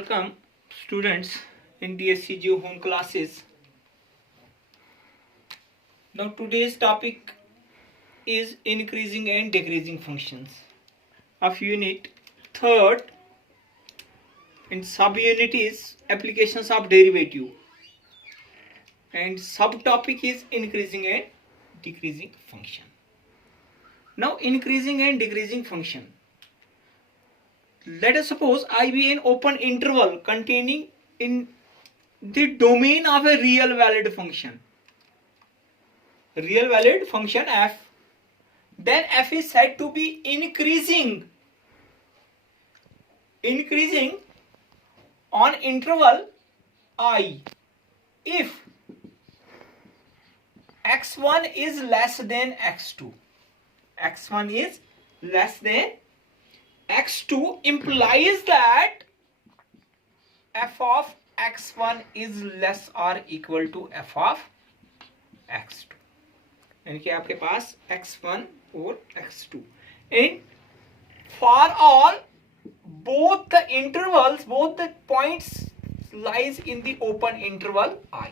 Welcome students in DSC Geo home classes. Now today's topic is increasing and decreasing functions of unit 3rd, and subunit is applications of derivative, and subtopic is increasing and decreasing function. Now increasing and decreasing function. Let us suppose I be an open interval containing in the domain of a real valid function. Real valid function f. Then f is said to be increasing on interval I if x1 is less than x2. x1 is less than x2 implies that f of x1 is less or equal to f of x2. यानी कि आपके पास x1 और x2. And for all, both the intervals, both the points lies in the open interval I.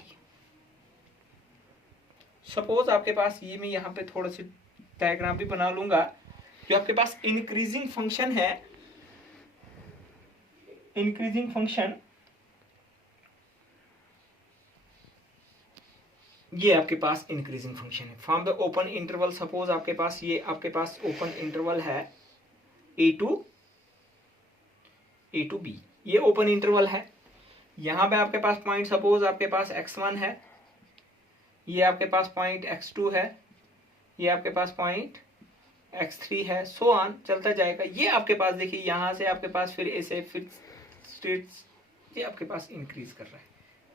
Suppose आपके पास ये मैं यहाँ पे थोड़ा सी डायग्राम भी बना लूंगा. जो आपके पास इंक्रीजिंग फंक्शन है, इंक्रीजिंग फंक्शन ये आपके पास इंक्रीजिंग फंक्शन है from the open interval. Suppose आपके पास ये आपके पास ओपन इंटरवल है a to b. ये ओपन इंटरवल है. यहां पे आपके पास पॉइंट सपोज आपके पास x1 है, ये आपके पास पॉइंट x2 है, ये आपके पास पॉइंट x3 है, सो ऑन चलता जाएगा. ये आपके पास देखिए यहां से आपके पास फिर ऐसे फिर स्ट्रेट ये आपके पास इंक्रीज कर रहा है,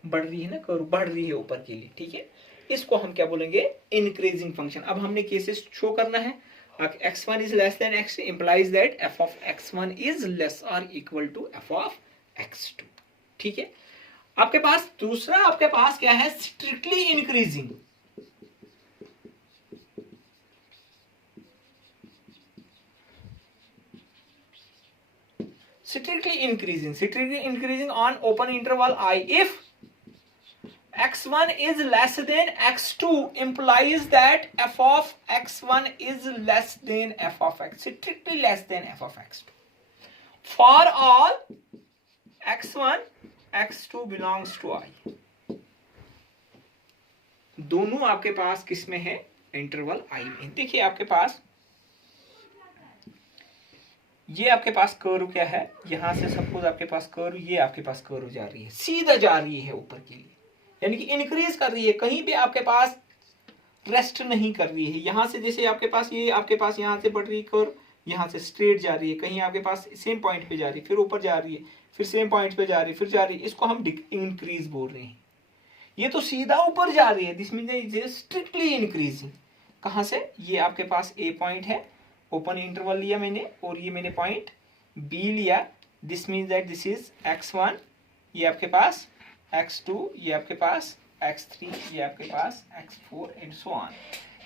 बढ़ रही है ना, कर्व बढ़ रही है ऊपर के लिए. ठीक है, इसको हम क्या बोलेंगे? Increasing function. अब हमने केसेस शो करना है. x1 is less than x2 implies that f of x1 is less or equal to f of x2. ठीक है. आपके पास दूसरा आपके पास क्या है? Strictly increasing. Strictly increasing on open interval I if x1 is less than x2 implies that f of x1 is less than f of x, strictly less than f of x2. For all x1 x2 belongs to I. दोनों आपके पास किस में है? Interval I में. देखिए आपके पास ये आपके पास कर्व क्या है? यहां से सपोज आपके पास कर्व, ये आपके पास कर्व जा रही है, सीधा जा रही है ऊपर के लिए, यानी कि इंक्रीज कर रही है, कहीं पे आपके पास रेस्ट नहीं कर रही है. यहां से जैसे आपके पास ये आपके पास यहां से बढ़ रही कर्व, यहां से स्ट्रेट जा रही है, कहीं आपके पास सेम पॉइंट पे जा रही है, फिर ऊपर जा रही है, फिर सेम पॉइंट पे जा रही है, फिर जा रही है. इसको हम इंक्रीज बोल रहे हैं. ये तो सीधा ऊपर जा रही है, दिस मींस स्ट्रिक्टली इंक्रीजिंग. कहां से? ये आपके पास ए पॉइंट है, ओपन इंटरवल लिया मैंने, और ये मैंने पॉइंट बी लिया. This means that this is x1, ये आपके पास x2, ये आपके पास x3, ये आपके पास x4 एंड सो ऑन.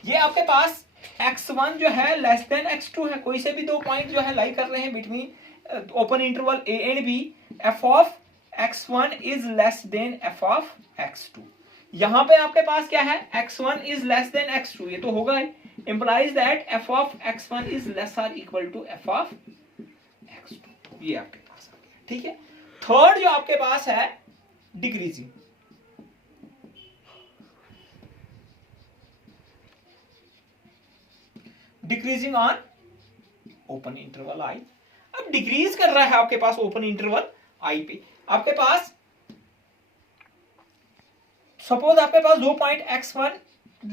ये आपके पास x1 जो है लेस देन x2 है. कोई से भी दो पॉइंट जो है लाई कर रहे हैं between open interval a and b. f of x1 is less than f of x2. यहां पे आपके पास क्या है? x1 is less than x2, ये तो होगा ही. implies that f of x1 is less or equal to f of x2. ये आपके पास आ गया. ठीक है. थर्ड जो आपके पास है decreasing. Decreasing on open interval I. अब डिक्रीज कर रहा है आपके पास ओपन इंटरवल I पे. आपके पास सपोज आपके पास दो पॉइंट x1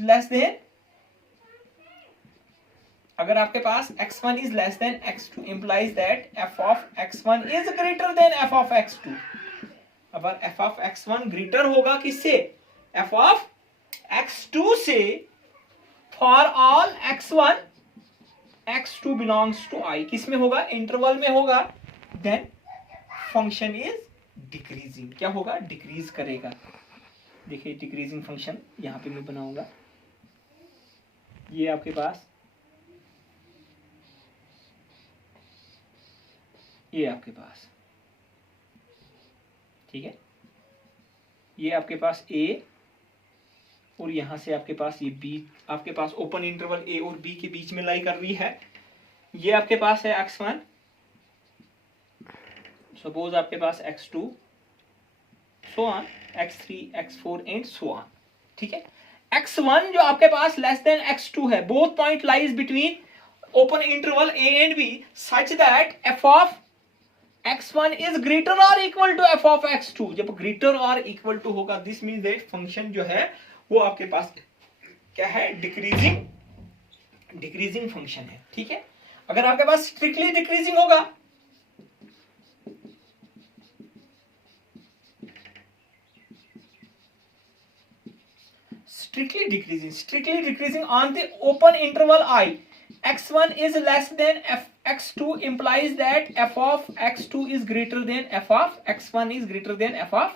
लेस देन, अगर आपके पास x1 is less than x2 implies that f of x1 is greater than f of x2. अगर f of x1 greater होगा किससे? f of x2 से. for all x1 x2 belongs to I. किस में होगा? Interval में होगा. then function is decreasing. क्या होगा? डिक्रीज करेगा. देखिए डिक्रीजिंग फंक्शन यहां पे मैं बनाऊंगा. ये आपके पास ये आपके पास ठीक है, ये आपके पास a और यहां से आपके पास ये b, आपके पास ओपन इंटरवल a और b के बीच में लाई कर रही है। ये आपके पास है x1, सपोज आपके पास x2, so on, x3, x4 and so on. ठीक है, x1 जो आपके पास लेस देन x2 है, both point lies between open interval a and b such that f of x1 is greater और equal to f of x2। जब greater और equal to होगा, this means that function जो है वो आपके पास क्या है, डिक्रीजिंग फंक्शन है। ठीक है, अगर आपके पास स्ट्रिक्टली डिक्रीजिंग होगा, strictly decreasing on the open interval I, x1 is less than x2 implies that f of x2 is greater than f of x1 is greater than f of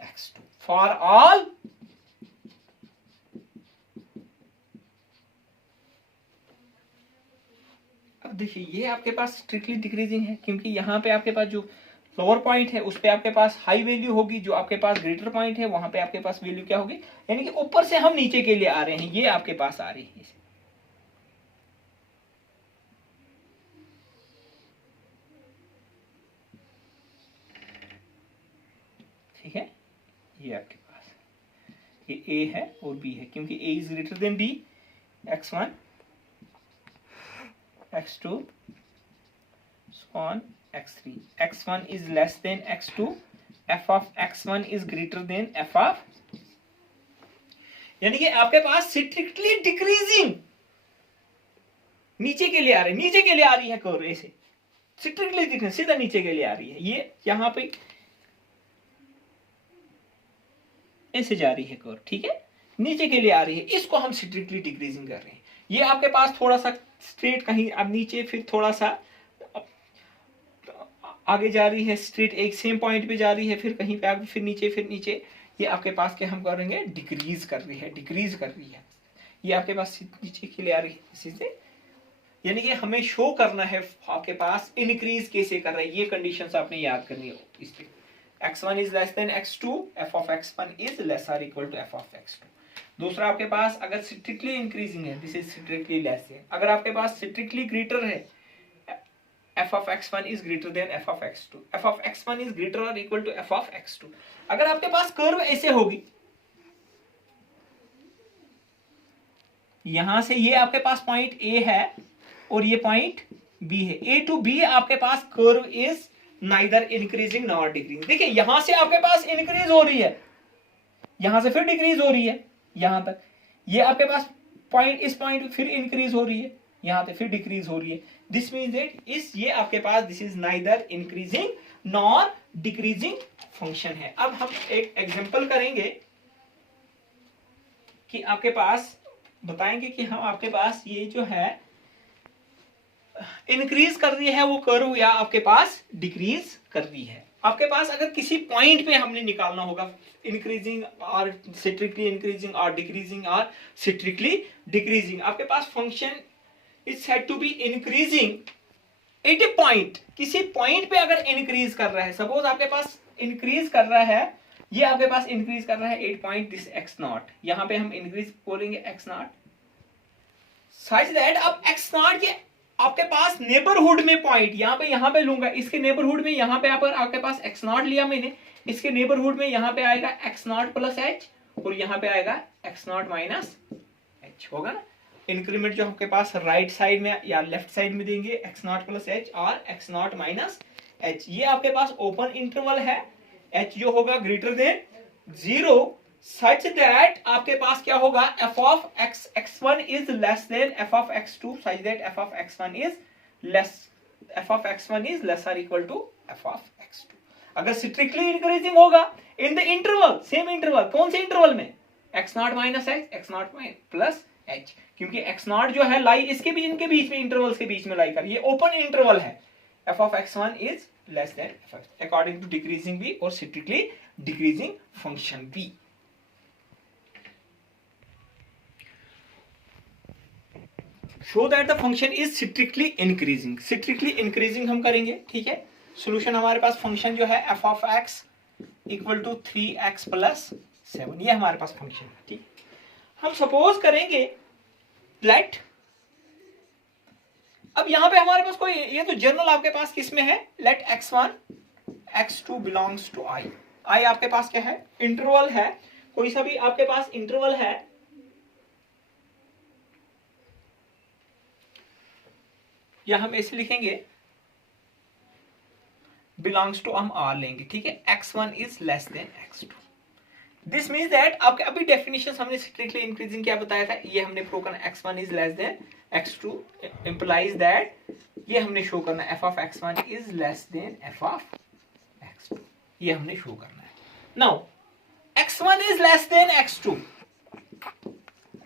x2 for all अब देखिए ये आपके पास strictly decreasing है, क्योंकि यहाँ पे आपके पास जो लोअर पॉइंट है उस पे आपके पास हाई वैल्यू होगी, जो आपके पास ग्रेटर पॉइंट है वहां पे आपके पास वैल्यू क्या होगी, यानी कि ऊपर से हम नीचे के लिए आ रहे हैं, ये आपके पास आ रही है। ठीक है, ये आपके पास ये a है और b है, क्योंकि a is greater then b, x1 x2 on x3, x1 is less than x2, f of x1 is greater than f of, यानी कि आपके पास स्ट्रिक्टली डिक्रीजिंग नीचे के लिए आ रही है कर्व ऐसे, स्ट्रिक्टली डिक्रीजिंग सीधा नीचे के लिए आ रही है, ये यहां पे ऐसे जा रही है कर्व। ठीक है, नीचे के लिए आ रही है, इसको हम स्ट्रिक्टली डिक्रीजिंग कर रहे हैं। ये आपके पास थोड़ा सा स्ट्रेट कहीं अब नीचे, फिर थोड़ा सा आगे जा रही है, स्ट्रेट एक सेम पॉइंट पे जा रही है, फिर कहीं पे आगे, फिर नीचे, ये आपके पास के हम करेंगे डिक्रीज कर रही है, ये आपके पास नीचे के लिए आ रही है इसी से, यानी कि हमें शो करना है आपके पास इंक्रीज कैसे कर रहा है, ये कंडीशंस आपने याद करनी है। इस पे x1 is less than x2, f of x1 is less और equal to f of x2। दूसरा आपके पास अगर स्ट्रिक्टली इंक्रीजिंग है, दिस इज स्ट्रिक्टली लेस है। अगर आपके पास स्ट्रिक्टली ग्रेटर है, f of x1 is greater than f of x2, f of x1 is greater or equal to f of x2। अगर आपके पास कर्व ऐसे होगी, यहां से ये आपके पास पॉइंट A है और ये पॉइंट B है, A to B आपके पास curve is neither increasing nor decreasing. देखिए यहां से आपके पास इंक्रीज हो रही है, यहां से फिर डिक्रीज हो रही है यहां तक, ये आपके पास पॉइंट, इस पॉइंट फिर इंक्रीज हो रही है, यहां पे फिर डिक्रीज हो रही है। दिस मीन्स दैट इस ये आपके पास this is neither increasing nor decreasing function है। अब हम एक एग्जांपल करेंगे कि आपके पास बताएंगे कि हम आपके पास ये जो है इंक्रीज कर रही है वो कर्व या आपके पास डिक्रीज कर रही है। आपके पास अगर किसी पॉइंट पे हमने निकालना होगा इंक्रीजिंग और स्ट्रिक्टली इंक्रीजिंग और डिक्रीजिंग और स्ट्रिक्टली डिक्रीजिंग, आपके पास function is said to be increasing at a point, किसी पॉइंट पे अगर इंक्रीज कर रहा है, सपोज आपके पास इंक्रीज कर रहा है, ये आपके पास इंक्रीज कर रहा है 8 पॉइंट दिस x नॉट, यहां पे हम इंक्रीज बोलेंगे x नॉट सच दैट अब x नॉट के आपके पास नेबरहुड में पॉइंट यहां पे लूंगा, इसके नेबरहुड में यहां पे आपके पास x नॉट लिया मैंने, इसके नेबरहुड में यहां पे आएगा x नॉट प्लस h और यहां पे आएगा x नॉट माइनस h होगा ना। इंक्रीमेंट जो आपके पास राइट साइड में या लेफ्ट साइड में देंगे x नॉट प्लस h और x नॉट माइनस h। ये आपके पास ओपन इंटरवल है, h जो होगा ग्रेटर देन 0 सच दैट आपके पास क्या होगा f of x1 is less than f of x2 such that f of x1 is less और equal to f of x2। अगर स्ट्रिक्टली इंक्रीजिंग होगा in the interval, same interval, कौन से interval में, x not minus h, x not plus h, क्योंकि x not जो है लाई इसके बीच, इनके बीच में, इंटरवल्स के बीच में लाई कर, ये ओपन इंटरवल है। f of x1 is less than f according to decreasing b और strictly decreasing function b। Show that the function is strictly increasing, strictly increasing हम करेंगे। ठीक है, सॉल्यूशन हमारे पास फंक्शन जो है f of x equal to 3x plus 7, ये हमारे पास फंक्शन है। ठीक, हम सपोज करेंगे लेट, अब यहां पे हमारे पास कोई, ये तो जनरल आपके पास किसमें है, let x1 x2 belongs to i। i आपके पास क्या है, इंटरवल है, कोई सा भी आपके पास इंटरवल है, या हम ऐसे लिखेंगे बिलोंग्स टू, हम r लेंगे। ठीक है, x1 is less than x2। This means that आपके अभी डेफिनेशन हमने स्ट्रिक्टली इंक्रीजिंग क्या बताया था, ये हमने प्रूव करना x1 is less than x2 implies that, ये हमने शो करना f of x1 is less than f of x2, ये हमने शो करना है। Now x1 is less than x2,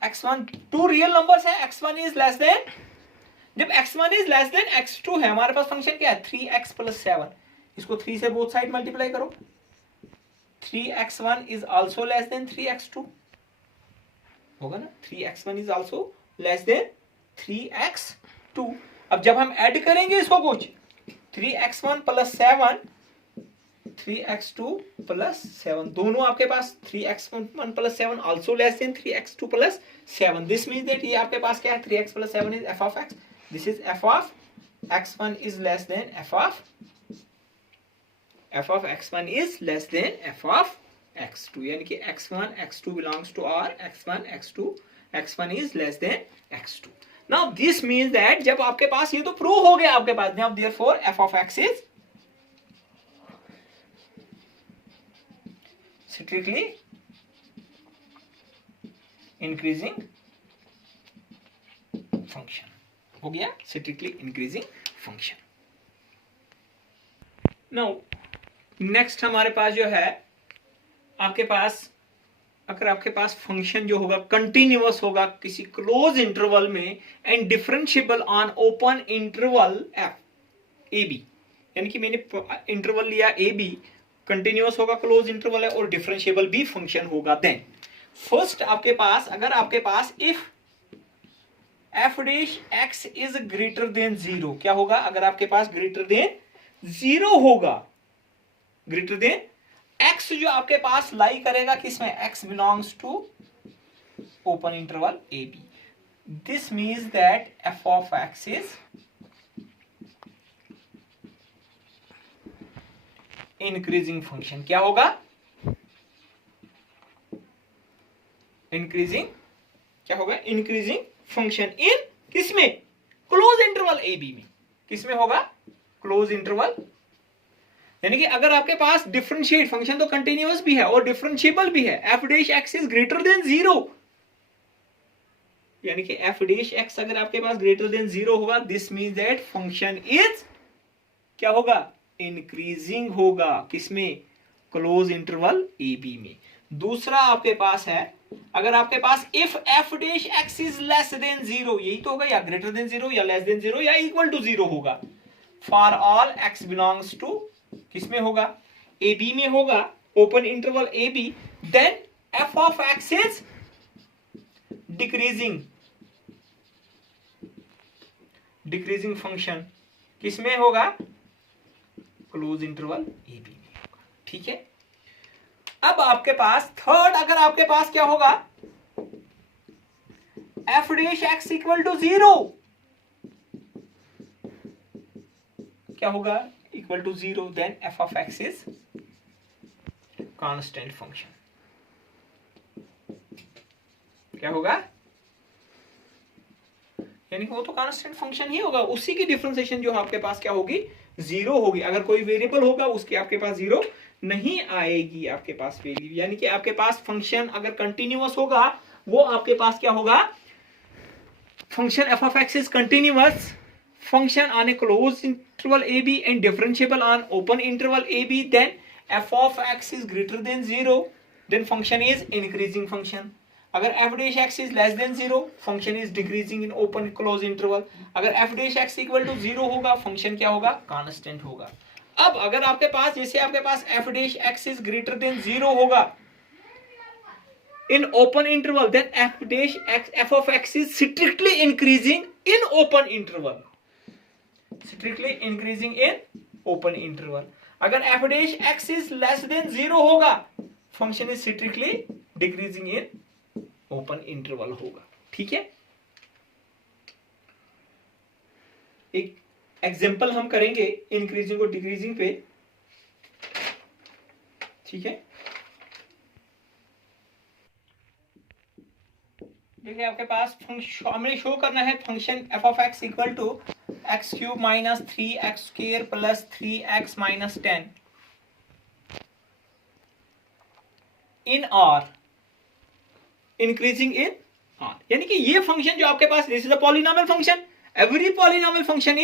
x1 two real numbers है, x1 इज लेस देन, जब x1 is less than x2 है, हमारे पास फंक्शन क्या है 3x प्लस 7, इसको 3 से बोथ साइड मल्टीप्लाई करो, 3x1 is also less than 3x2 होगा ना, 3x1 is also less than 3x2। अब जब हम ऐड करेंगे इसको कुछ, 3x1 प्लस 7 3x2 प्लस 7, दोनों आपके पास 3x1 plus 7 also less than 3x2 plus 7। This means that ये आपके पास क्या है, 3x plus 7 is f of x, this is f of x1 is less than f of x1 is less than f of x2, यानी कि x1 x2 belongs to R, x1 x2 x1 is less than x2। now this means that जब आपके पास ये तो prove हो गया आपके पास, now therefore f of x is strictly increasing function, हो गया strictly increasing function। now next हमारे पास जो है, आपके पास अगर आपके पास फंक्शन जो होगा कंटिन्यूअस होगा किसी क्लोज इंटरवल में and differentiable on open interval F A B, यानी कि मैंने इंटरवल लिया ए बी, कंटिन्यूअस होगा, क्लोज इंटरवल है और डिफरेंशिएबल भी फंक्शन होगा, देन फर्स्ट आपके पास, अगर आपके पास if f dash x is greater than 0, क्या होगा, अगर आपके पास ग्रेटर देन 0 होगा, ग्रेटर देन x जो आपके पास लाई करेगा किसमें, x belongs to open interval A B, this means that f of x is increasing function. क्या होगा, इंक्रीजिंग, क्या होगा, इंक्रीजिंग फंक्शन इन किसमें, क्लोज इंटरवल ए बी में, किसमें होगा, क्लोज इंटरवल, यानी कि अगर आपके पास डिफरेंशिएट फंक्शन तो कंटिन्यूअस भी है और डिफरेंशिएबल भी है, F dash x is greater than 0, यानी कि एफ डैश एक्स अगर आपके पास ग्रेटर देन 0 होगा, this means that function is क्या होगा, इंक्रीजिंग होगा, किसमें, क्लोज इंटरवल ए बी में। दूसरा आपके पास है, अगर आपके पास if f dash x is less than 0, यही तो होगा, या ग्रेटर देन 0 या लेस देन 0 या इक्वल टू 0 होगा, for all X belongs to किसमें होगा, ए बी में होगा, open interval A B, then F of x is decreasing, decreasing function किसमें होगा, क्लोज इंटरवल ए बी में होगा। ठीक है, अब आपके पास थर्ड, अगर आपके पास क्या होगा, F dash x equal to 0, क्या होगा, equal to 0, then f of x is constant function। क्या होगा, यानी कि वो तो कांस्टेंट फंक्शन ही होगा, उसी की डिफरेंशिएशन जो आपके पास क्या होगी, 0 होगी। अगर कोई वेरिएबल होगा उसकी आपके पास 0 नहीं आएगी आपके पास वैल्यू, यानी कि आपके पास फंक्शन अगर कंटिन्यूअस होगा, वो आपके पास क्या होगा, function f of x is continuous function on a closed interval AB and differentiable on open interval AB, then f of x is greater than 0, then function is increasing function। अगर f dash x is less than 0, function is decreasing in open close interval। अगर f dash x equal to 0 होगा, function क्या होगा, constant होगा। अब अगर आपके पास, जैसे आपके पास f dash x is greater than 0 होगा in open interval, then f dash x, f of x is strictly increasing in open interval, strictly increasing in open interval। अगर F dash x is less than 0 होगा, function is strictly decreasing in open interval होगा। ठीक है, एक example हम करेंगे increasing और decreasing पे। ठीक है, देखिए आपके पास हमें शो करना है function f of x equal to x cube minus 3x square plus 3x minus 10 in r, increasing in r. यानी कि ये फंक्शन जो आपके पास, this is a polynomial function, every polynomial function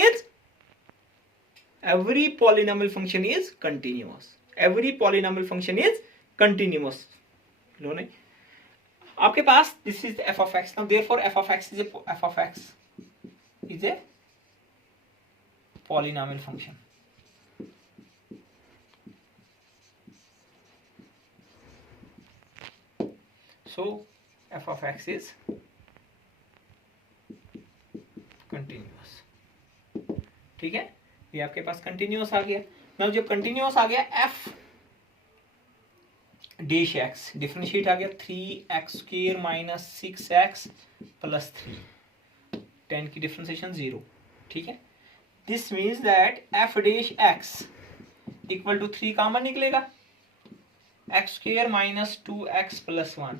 is continuous, every polynomial function is continuous. लो नहीं, आपके पास this is f of x, now therefore f of x is a polynomial function. So f of x is continuous. ठीक है, ये आपके पास continuous आ गया। Now जब कंटिन्यूअस आ गया, f डैश x डिफरेंशिएट आ गया 3x square minus 6x plus 3, 10 की differentiation 0। ठीक है, this means that f dash x equal to 3 common निकलेगा, x square minus 2x plus 1,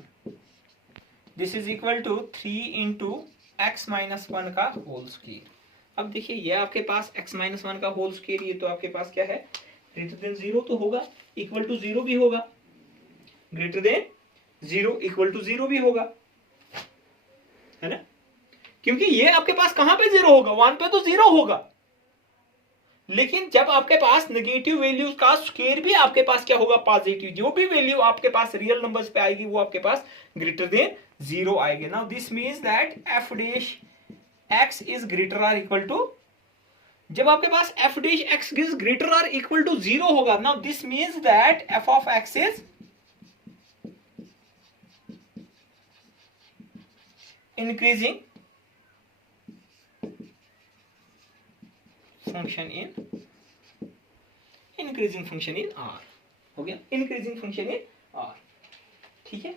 this is equal to 3 into X minus 1 का whole square. अब देखिए ये आपके पास x माइनस 1 का होल स्क्वायर, ये तो आपके पास क्या है, ग्रेटर देन 0 तो होगा, इक्वल टू 0 भी होगा, ग्रेटर देन 0 इक्वल टू 0 भी होगा, है ना, क्योंकि ये आपके पास कहां पे 0 होगा, 1 पे तो 0 होगा। लेकिन जब आपके पास नेगेटिव वैल्यूज का स्क्वायर भी आपके पास क्या होगा, पॉजिटिव, जो भी वैल्यू आपके पास रियल नंबर्स पे आएगी वो आपके पास ग्रेटर देन 0 आएगी। Now this means that f dash x is greater और इक्वल टू, जब आपके पास f dash x is greater और इक्वल टू 0 होगा, now this means that f of x is increasing function in R हो गया, increasing function in R। ठीक है,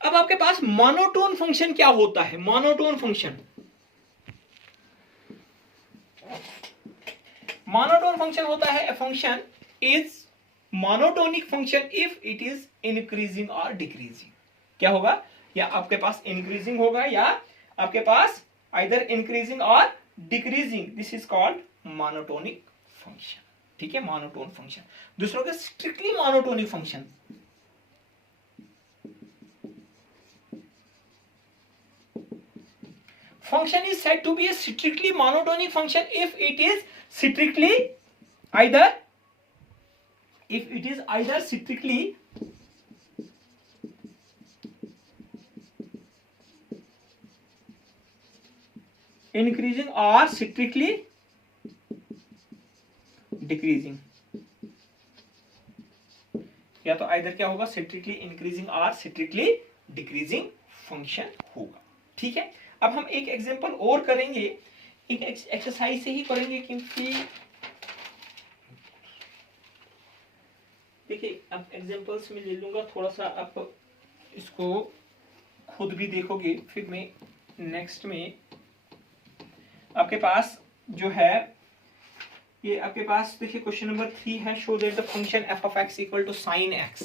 अब आपके पास मोनोटोन फंक्शन क्या होता है, मोनोटोन फंक्शन होता है, function is monotonic function if it is increasing और डिक्रीजिंग। क्या होगा, या आपके पास इंक्रीजिंग होगा या आपके पास आइदर इंक्रीजिंग और decreasing, this is called monotonic function. ठीक है, मोनोटोन फंक्शन। दूसरों के strictly monotonic function, function is said to be a strictly monotonic function if it is either strictly increasing or strictly decreasing, या तो either क्या होगा, strictly increasing और strictly decreasing function होगा। ठीक है, अब हम एक एग्जांपल और करेंगे, एक एक्सरसाइज से ही करेंगे, क्योंकि देखिए अब एग्जांपल्स में ले लूंगा, थोड़ा सा आप इसको खुद भी देखोगे, फिर मैं नेक्स्ट में आपके पास जो है, ये आपके पास देखिए क्वेश्चन नंबर 3 है, show that the function f of x equal to sin x।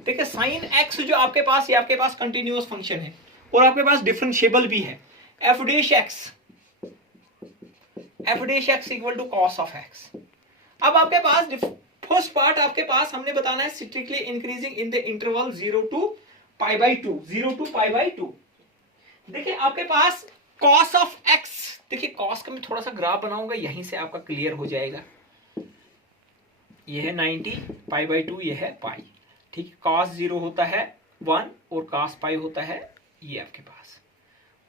देखिए sin x जो आपके पास, ये आपके पास कंटिन्यूअस फंक्शन है और आपके पास डिफरेंशिएबल भी है, f dash x equal to cos of x। अब आपके पास फर्स्ट पार्ट आपके पास हमने बताना है strictly increasing in the interval 0 to π/2। देखिए आपके पास cos ऑफ x, देखिए cos का मैं थोड़ा सा ग्राफ बनाऊंगा, यहीं से आपका क्लियर हो जाएगा। ये है 90, π/2 ये है पाई। ठीक है, cos 0 होता है 1 और cos पाई होता है ये आपके पास,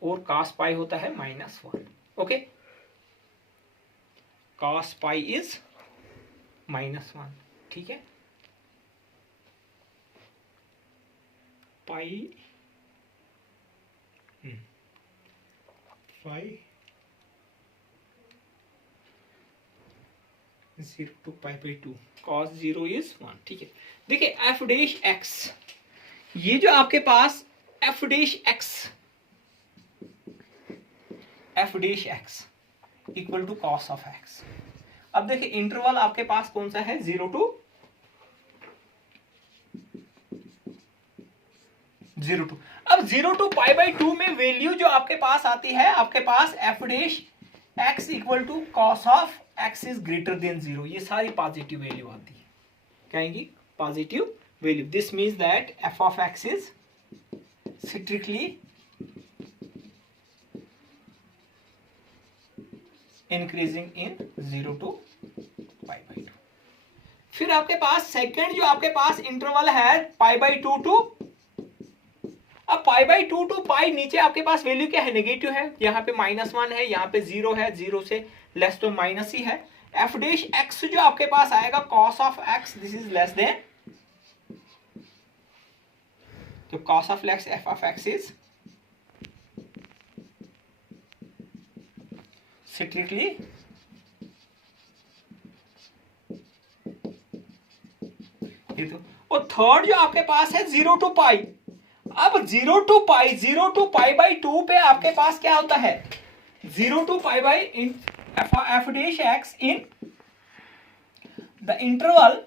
और cos पाई होता है -1। Okay, cos pi is -1। ठीक है, पाई 0 to pi by 2 cos 0 is 1। ठीक है, देखिए एफ डैश एक्स, ये जो आपके पास f dash x equal to cos of x. अब देखिए इंटरवल आपके पास कौन सा है, 0 to अब 0 to पाई बाई 2 में वैल्यू जो आपके पास आती है, आपके पास f dash x equal to cos of x is greater than 0, ये सारी पॉजिटिव वैल्यू आती है, कहेंगी positive value. This means that f of x is strictly increasing in 0 to pi by 2। फिर आपके पास सेकंड जो आपके पास इंटरवल है पाई बाई 2 टू, अब पाई बाई 2 टू पाई, नीचे आपके पास वैल्यू क्या है, नेगेटिव है, यहाँ पे -1 है, यहाँ पे 0 है, 0 से लेस तो माइनस ही है। एफ डैश एक्स जो आपके पास आएगा cos of x, this is less than, तो cos of x f of x is strictly ये तो। और थर्ड जो आपके पास है 0 to पाई, अब 0 to पाई बाई 2 पे आपके पास क्या होता है, 0 to pi by F dash x in the interval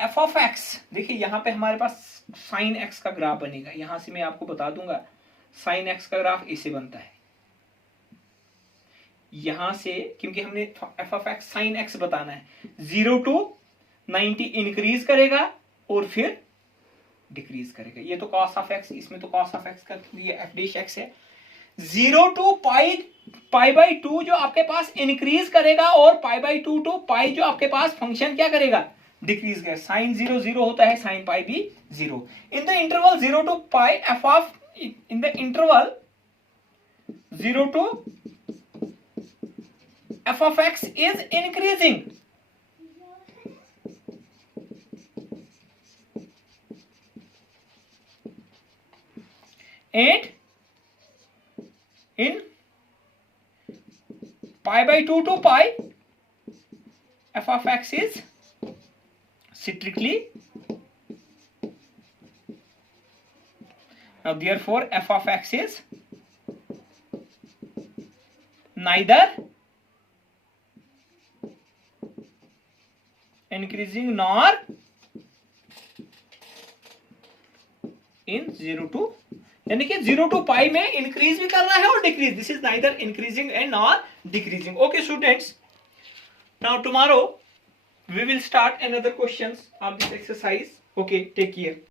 F of x. देखिए यहां पे हमारे पास साइन एक्स का ग्राफ बनेगा, यहां से मैं आपको बता दूंगा साइन एक्स का ग्राफ ऐसे बनता है, यहां से, क्योंकि हमने F of x sine x बताना है, 0 to 90 इंक्रीज करेगा और फिर डिक्रीज करेगा, ये तो कॉस ऑफ एक्स, इसमें तो कॉस ऑफ एक्स का ये एफ डैश एक्स है। 0 to पाई बाई 2 जो आपके पास इंक्रीज करेगा और पाई बाई 2 to पाई जो आपके पास फंक्शन क्या करेगा, डिक्रीज करेगा। साइन 0 0 होता है, साइन पाई भी 0। इन the interval 0 to pi F of, in the interval 0 to F of x is increasing, and in pi by 2 to pi f of x is strictly, now therefore f of x is neither increasing nor in 0 to, यानी कि 0 to पाई में increase भी कर रहा है और decrease, this is neither increasing and nor decreasing. Okay students, now tomorrow we will start another questions of this exercise. Okay, take care.